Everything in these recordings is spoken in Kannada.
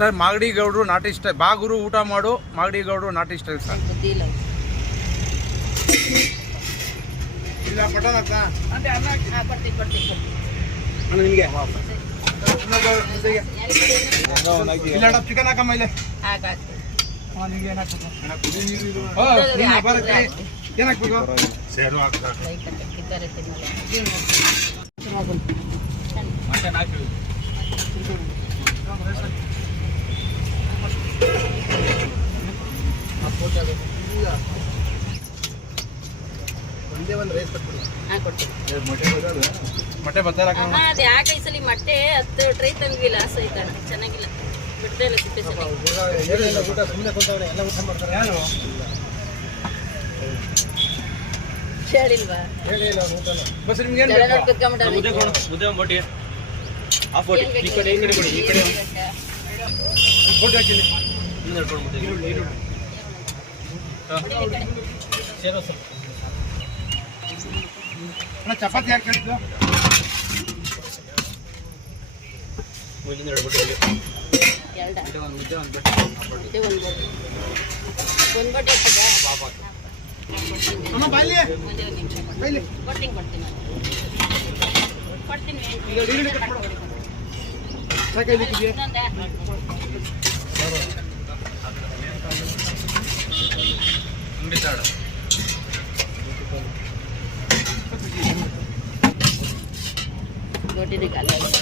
ಸರ್ ಮಾಗಡಿ ಗೌಡರು ನಾಟಿ ಸ್ಟೈಲ್ ಬಾಗುರು ಊಟ ಮಾಡು ಮಾಗಡಿ ಗೌಡ್ರು ನಾಟಿ ಸ್ಟೈಲ್ ಸರ್. ಇಲ್ಲ ಇಲ್ಲ ಪಟನ್ ಅಂತ ಹಾಂ ಕೊಡ್ತೀನಿ ಕೊಡ್ತೀನಿ ಕೊಡ್ತೀನಿ ನಿಮಗೆ ಯಾರಿಗೆ ಇಲ್ಲ ಚಿಕನ್ ಹಾಕಮ್ಮ ಇಲ್ಲಿ ಹಾಕ್ ಲೈಟ್ ಅಂತ ಕಿತ್ತರೆ ತಿನ್ನಲ್ಲ ಹಾಂ ಕೊಡ್ತೀನಿ ಮೊಟ್ಟೆ ಅಮ್ಮ ಅದು ಯಾಕೆ ಈ ಸಲ ಮೊಟ್ಟೆ ಹತ್ತು ಟ್ರೈ ತಂಗಿಲ್ಲ ಸಹಿತ ಚೆನ್ನಾಗಿಲ್ಲ. ಬಿಡ್ತಾ ಇಲ್ಲ ಸಿಪ್ಪೆ ಮಾಡ್ತಾರೆ ಯಾರು? ಹೇಳಿಲ್ವಾ ಬಸ್ ನಿಮ್ಗೆ ಏನು ಬೇಕು. ಮುದ್ದೆ ಕೊಡು ಮುದ್ದೆ ಒಂದು ಬೋಟಿ ಬೋಟಿ ಈ ಕಡೆ ಈ ಕಡೆ ಕೊಡಿ ಈ ಕಡೆ ಹಾಕಿ ಹಾಕಿಲ್ಲ ಹಿಂದೆ ನಡ್ಕೊಂಡು ಮುದ್ದೆ. ಈರುಳ್ಳಿ ಈ ಕಡೆ. ಸೇರೋ ಸರ್ ಅಣ್ಣ ಚಪಾತಿ ಯಾಕೆ? ಒಂದು? ಕೊಡ್ತೀನಿ. ಕೊಡ್ತೀನಿ. ಕೊಡ್ತೀನಿ ಕಟ್ ಇನ್ನೊಂದೇ? ಅಂಗಡಿ ತಾಡ ಬೋಟಿನೇ ಖಾಲಿ ಆಗಿದೆ.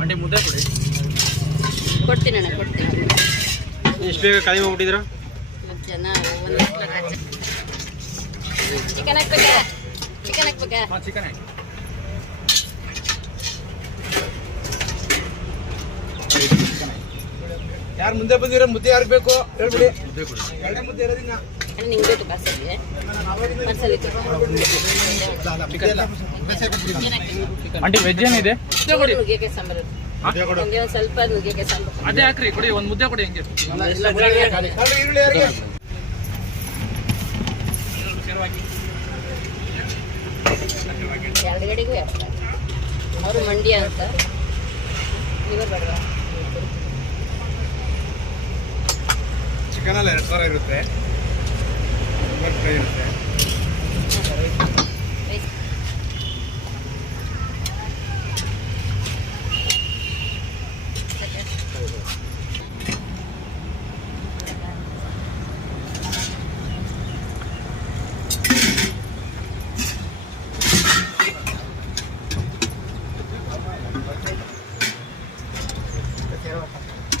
ಆಂಟಿ ಮುದ್ದೆ ಕೊಡಿ ಕೊಡ್ತೀನಿ ಅಣ್ಣ ಕೊಡ್ತೀನಿ ಎಷ್ಟು ಬೇಗ ಖಾಲಿ ಮಾಡ್ಬಿಟ್ಟಿದ್ದೀರಾ ಇವತ್ತು ಜನ ಒಂದು ಚಿಕನ್ ಹಾಕ್ಬೇಕಾ ಚಿಕನ್ ಹಾಕ್ಬೇಕಾ ಹಾಂ ಚಿಕನ್ ಹಾಕಿ ಯಾರು ಮುಂದೆ ಬಂದಿರೋ ಮುದ್ದೆ ಯಾರು ಬೇಕು ಹೇಳ್ಬಿಡಿ. ಮುದ್ದೆ ಕೊಡಿ. ಎರಡೇ ಮುದ್ದೆ ಇರೋದಿನ್ನ. ಅಣ್ಣ ನಿಂಗೆ ಬೇಕು ಪಾರ್ಸಲ್ಗೆ ಪಾರ್ಸಲ್ ಆಂಟಿ ವೆಜ್ ಏನಿದೆ? ನುಗ್ಗೆಕಾಯಿ ಸಾಂಬಾರು. ನಮಗೆ ಒಂದು ಸ್ವಲ್ಪ ನುಗ್ಗೆಕಾಯಿ ಸಾಂಬಾರು ಅದೇ ಹಾಕ್ರಿ ಕೊಡಿ ಒಂದು ಮುದ್ದೆ ಕೊಡಿ ಹೆಂಗೆ. ಈರುಳ್ಳಿ ಯಾರಿಗೆ? ಎರಡುಗಡೆಗೂ ಎರಡು ಅವರು ಮಂಡ್ಯ ಅಂತ. ಲಿವರ್ ಬೇಡವಾ. ಚಿಕನಲ್ಲಿ ಎರಡು ಸಾವಿರ ಇರುತ್ತೆ. ಇರುತ್ತೆ ರೈಸ್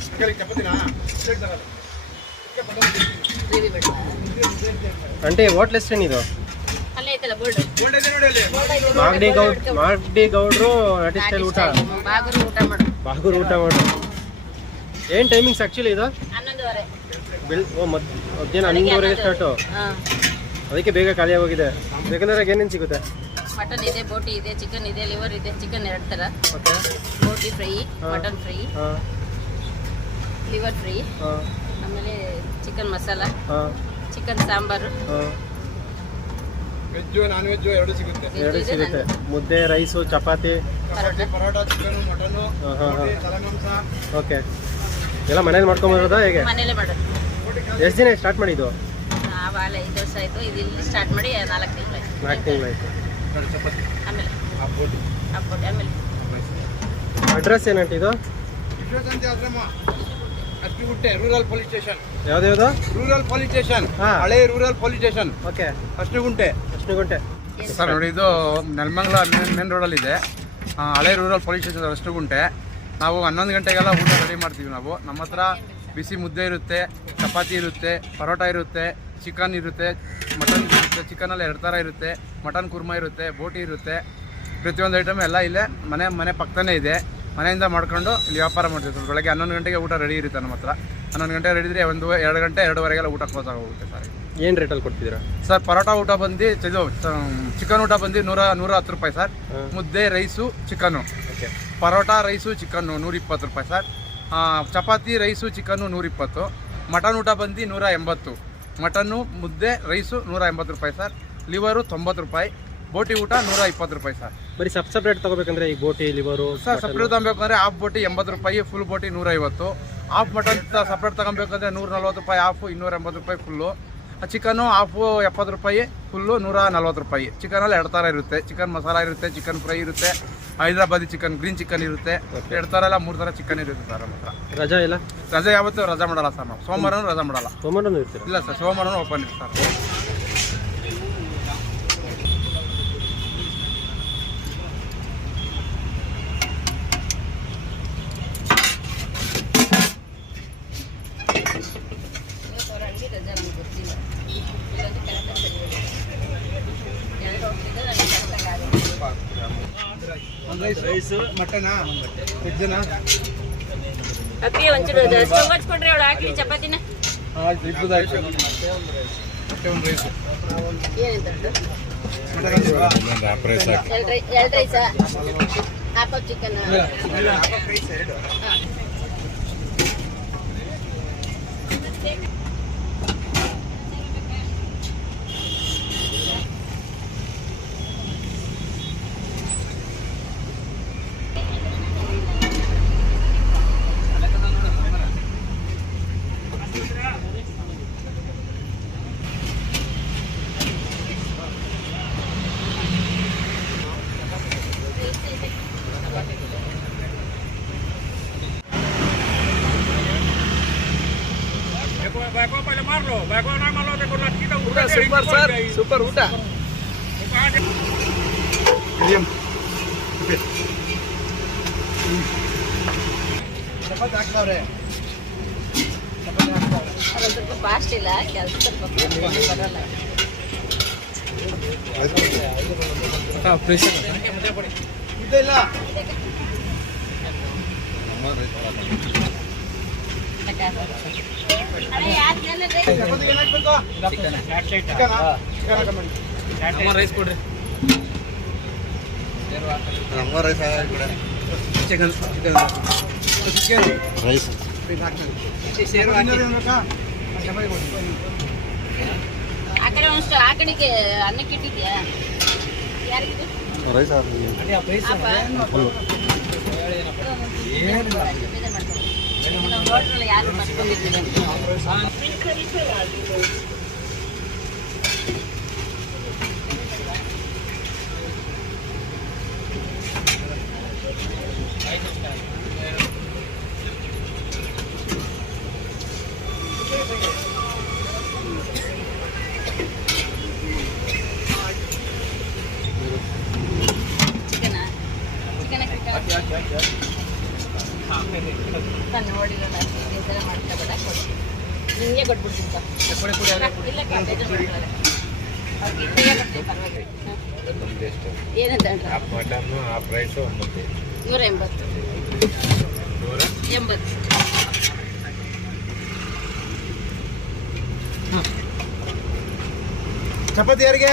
ಚಿಕನ್ ಚಪಾತಿನಾ ಪ್ಲೇಟ್ ತಗೊಳ್ಳಿ. ಗ್ರೇವಿ ಬೇಡವಾ అంటే ಹೋಟ್ಲ್ ಹೆಸರೇನು ಇದೆ? ಮಾಗಡಿ ಗೌಡ್ ಮಾಗಡಿ ಗೌಡ್ರು ನಾಟಿ ಸ್ಟೈಲ್ ಊಟ? ಬಾಗರು ಊಟ ಮಾಡು ಬಾಗೂರು ಊಟ ಮಾಡು ಏನು ಟೈಮಿಂಗ್ಸ್ ಆ್ಯಕ್ಚುಲಿ ಇದು? ಬೆಲ್ ಓ ಮದ್ ಮಧ್ಯಾಹ್ನ ಹನ್ನೊಂದುವರೆಗೆ ಸ್ಟಾರ್ಟು ಹಾಂ. ಅದಕ್ಕೆ ಬೇಗ ಖಾಲಿ ಆಗೋಗಿದೆ. ಬೇಕಂದ್ರೆ ಏನೇನು ಸಿಗುತ್ತೆ? ಮಟನ್ ಇದೆ ಬೋಟಿ ಇದೆ ಚಿಕನ್ ಇದೆ ಲಿವರ್ ಇದೆ ಚಿಕನ್ ಎರಡು ಥರ ಬೋಟಿ ಫ್ರೈ ಮಟನ್ ಫ್ರೈ ಹಾಂ. ಲಿವರ್ ಫ್ರೈ ಹಾಂ. ಆಮೇಲೆ ಚಿಕನ್ ಮಸಾಲ. ಹಾಂ. ಚಿಕನ್ ಸಾಂಬಾರು. ಹಾಂ. ವೆಜ್ಜು ನಾನ್ ವೆಜ್ಜು ಎರಡು ಸಿಗುತ್ತೆ. ಎರಡು ಸಿಗುತ್ತೆ. ಮುದ್ದೆ rice chapati. Paratha. Chicken mutton okay. ಎಲ್ಲ ಮನೇಲಿ ಮಾಡ್ಕೊಂಬರೋದಾ ಹೇಗೆ? ಮನೇಲೆ ಮಾಡೋದು. ಎಷ್ಟು ದಿನ ಸ್ಟಾರ್ಟ್ ಮಾಡಿದ್ದು? ನಾವು ಆಲೆ ಐದು ವರ್ಷ ಆಯಿತು. ಇದು ಇಲ್ಲಿ ಸ್ಟಾರ್ಟ್ ಮಾಡಿ ನಾಲ್ಕು ತಿಂಗಳು ನಾಲ್ಕು ಆಯ್ತು. ತಿಂಗಳಾಯ್ತು ಆಮೇಲೆ. ಆ ಬೋಟಿ. ಹಾಕ್ಬಿಟ್ಟು ಆಮೇಲೆ. ಅಡ್ರೆಸ್ ಏನಂತ ಇದು? ವಿಶ್ವಶಾಂತಿ ಆಶ್ರಮ. ಅಷ್ಟಿಗುಟ್ಟೆ ರೂರಲ್ ಪೊಲೀಸ್ ಸ್ಟೇಷನ್ ಯಾವ್ದು ರೂರಲ್ ಪೊಲೀಸ್ ಸ್ಟೇಷನ್ ಹಾ. ಹಳೆ ರೂರಲ್ ಪೊಲೀಸ್ ಸ್ಟೇಷನ್ ಓಕೆ. ಅಷ್ಟಿಗುಂಟೆ. ಅಷ್ಟುಗುಂಟೆ. ಸರ್ ನೋಡಿ ಇದು ನೆಲಮಂಗಲ ಮೇನ್ ಮೇನ್ ರೋಡಲ್ಲಿದೆ ಆ, ಹಳೆ ರೂರಲ್ ಪೊಲೀಸ್ ಸ್ಟೇಷನ್ ಅಷ್ಟುಗುಂಟೆ. ನಾವು ಹನ್ನೊಂದು ಗಂಟೆಗೆಲ್ಲ ಊಟ ರೆಡಿ ಮಾಡ್ತೀವಿ ನಾವು. ನಮ್ಮ ಹತ್ರ ಬಿಸಿ ಮುದ್ದೆ ಇರುತ್ತೆ ಚಪಾತಿ ಇರುತ್ತೆ ಪರೋಟ ಇರುತ್ತೆ ಚಿಕನ್ ಇರುತ್ತೆ ಮಟನ್ ಇರುತ್ತೆ ಚಿಕನಲ್ಲಿ ಎರಡು ಥರ ಇರುತ್ತೆ. ಮಟನ್ ಕುರ್ಮಾ ಇರುತ್ತೆ ಬೋಟಿ ಇರುತ್ತೆ. ಪ್ರತಿಯೊಂದು ಐಟಮ್ ಎಲ್ಲ ಇಲ್ಲೇ ಮನೆ ಮನೆ ಪಕ್ಕನೇ ಇದೆ. ಮನೆಯಿಂದ ಮಾಡ್ಕೊಂಡು ಇಲ್ಲಿ ವ್ಯಾಪಾರ ಮಾಡ್ತೀವಿ. ಸರ್ ಬೆಳಗ್ಗೆ ಹನ್ನೊಂದು ಗಂಟೆಗೆ ಊಟ ರೆಡಿ ಇರುತ್ತೆ ನಮ್ಮ ಹತ್ರ. ಹನ್ನೊಂದು ಗಂಟೆ ರೆಡಿ ಇದ್ರೆ ಒಂದು ಎರಡು ಗಂಟೆ ಎರಡುವರೆಗೆಲ್ಲ ಊಟ ಕ್ಲೋಸ್ ಆಗೋಗುತ್ತೆ ಸರ್. ಏನು ರೇಟಲ್ಲಿ ಕೊಡ್ತಿದ್ದೀರಾ ಸರ್ ಪರೋಟ ಊಟ ಬಂದು ಇದು ಚಿಕನ್ ಊಟ ಬಂದು ನೂರ ನೂರ ಹತ್ತು ರೂಪಾಯಿ ಸರ್. ಮುದ್ದೆ rice chicken okay parotta rice chicken ನೂರಿಪ್ಪತ್ತು ರೂಪಾಯಿ ಸರ್. ಚಪಾತಿ ರೈಸು ಚಿಕನ್ನು ನೂರಿಪ್ಪತ್ತು ಮಟನ್ ಊಟ ಬಂದು ನೂರ ಎಂಬತ್ತು. ಮಟನ್ನು ಮುದ್ದೆ ರೈಸು ನೂರ ಎಂಬತ್ತು ರೂಪಾಯಿ ಸರ್. ಲಿವರು ತೊಂಬತ್ತು ರೂಪಾಯಿ. ಬೋಟಿ ಊಟ ನೂರ ಇಪ್ಪತ್ತು ರೂಪಾಯಿ ಸರ್. ಬರೀ ಸಪ್ ಸಪ್ರೇಟ್ ತಗೋಬೇಕಂದ್ರೆ ಈ ಬೋಟಿ ಲಿವರು ಸರ್ ಸಪ್ರೇಟ್ ತಗೊಬೇಕಂದ್ರೆ ಹಾಫ್ ಬೋಟಿ ಎಂಬತ್ತು ರೂಪಾಯಿ ಫುಲ್ ಬೋಟಿ ನೂರೈವತ್ತು. ಹಾಫ್ ಮಟನ್ ಸಪ್ರೇಟ್ ತಗೊಬೇಕಂದ್ರೆ ನೂರ ನಲ್ವತ್ತು ರೂಪಾಯಿ ಹಾಫು ಇನ್ನೂರ ಎಂಬತ್ತು ರೂಪಾಯಿ ಫುಲ್ಲು. ಚಿಕನು ಹಾಫು ಎಪ್ಪತ್ತು ರೂಪಾಯಿ ಫುಲ್ಲು ನೂರ ನಲ್ವತ್ತು ರೂಪಾಯಿ ಚಿಕನಲ್ಲಿ ಎರಡು ಥರ ಇರುತ್ತೆ. ಚಿಕನ್ ಮಸಾಲ ಇರುತ್ತೆ ಚಿಕನ್ ಫ್ರೈ ಇರುತ್ತೆ ಹೈದ್ರಾಬಾದಿ ಚಿಕನ್ ಗ್ರೀನ್ ಚಿಕನ್ ಇರುತ್ತೆ. ಎರಡು ಥರ ಎಲ್ಲ ಮೂರು ಥರ ಚಿಕನ್ ಇರುತ್ತೆ ಸರ್ ನಮ್ಮ ಹತ್ರ ರಜಾ ಇಲ್ಲ? ರಜೆ ಯಾವತ್ತೂ ರಜಾ ಮಾಡಲ್ಲ ಸರ್ ನಾವು. ಸೋಮವಾರನೂ ರಜಾ ಮಾಡಲ್ಲ. ಸೋಮವಾರ ಇಲ್ಲ ಸರ್ ಸೋಮವಾರನೂ ಓಪನ್ ಇರುತ್ತೆ ಸರ್ ರೈಸ್ ರೈಸು ಮಟನಾ? ವೆಜ್ಜನಾ ಅಕ್ಕಿ ಒಂಚೂರು ಸ್ಟವ್ ಹಚ್ಕೊಡ್ರಿ ಅವಳು ಹಾಕಿ ಚಪಾತಿನ. ಆಯ್ತು ಮತ್ತೆ ಒಂದು ರೈಸು ಏನಂತ ಎರಡು ರೈ ಎರಡು rice half chicken super sir super ಊಟ ಚಪಾತಿ ಹಾಕ್ತಾವ್ರೆ ಅದೊಂದು ಸ್ವಲ್ಪ ಫಾಸ್ಟ್ ಇಲ್ಲ ಕೆಲಸ ಸ್ವಲ್ಪ ರೈಸ್ ಕೊಡ್ರಿ ಚಿಕನ್ ಚಿಕನ್ ರೈಸ್ ಆ ಕಡೆ ಒಂದಷ್ಟು ಆ ಕಡೆಗೆ ಅನ್ನಕ್ಕೆ ಇಟ್ಟಿದ್ಯಾ ಯಾರಿಗಿದು ರೈಸ್ ಯಾರು ಬರ್ಕೊಂಡಿದ್ದಿಲ್ಲ ಚಿಕನ ಚಿಕನ್ ನಾನು ನೋಡಿರಲ್ಲ ಈ ಥರ ಮಾಡ್ಕೊಬೇಡ ಕೊಡು ನಿಮಗೆ ಕೊಟ್ಬಿಡ್ತೀನಿ ಸರ್ ಇಲ್ಲ ಕಣ್, ಬೇಜಾರ್ ಮಾಡ್ಕೊಳ್ಳಲ್ಲ. ಅವ್ರಿಗೆ ಕೈಯಾಗ್ ಕೊಡ್ತೀನಿ, ಪರವಾಗಿಲ್ಲ. ಹ. ಏನಂತ ನೂರ ಎಂಬತ್ತು ಎಂಬತ್ತು ಚಪಾತಿ ಯಾರಿಗೆ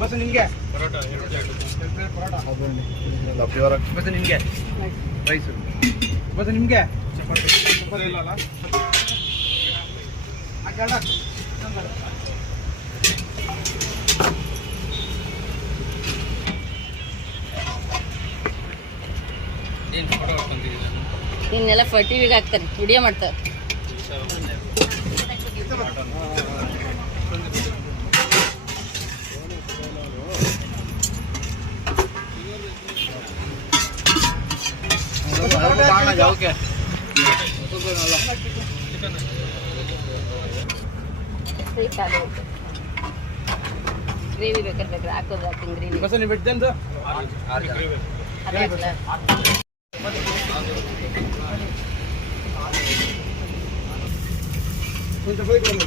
ಬಸ್ ನಿಮಗೆ? ಬಸ್ ನಿಮ್ಗೆ? ನಿಮಗೆ? ಬಸ್ ನಿಮ್ಗೆ ಇನ್ನೆಲ್ಲ ಫರ್ಟಿವಿಗೆ ಹಾಕ್ತಾರೆ ವಿಡಿಯೋ ಮಾಡ್ತಾರೆ. ಗ್ರೇವಿ ಬೇಕಾದ್ರೆ ಬೇಕಾದ್ರೆ ಹಾಕೋದು ಹಾಕ್ತೀನಿ ಗ್ರೇವಿ ಬಸ್ ನೀವು ಬಿಡ್ತೇನೆ ಅದೇ ಹಾಕ್ಲಾ? ಒಂದು ಚಪಾತಿ ಕೊಡು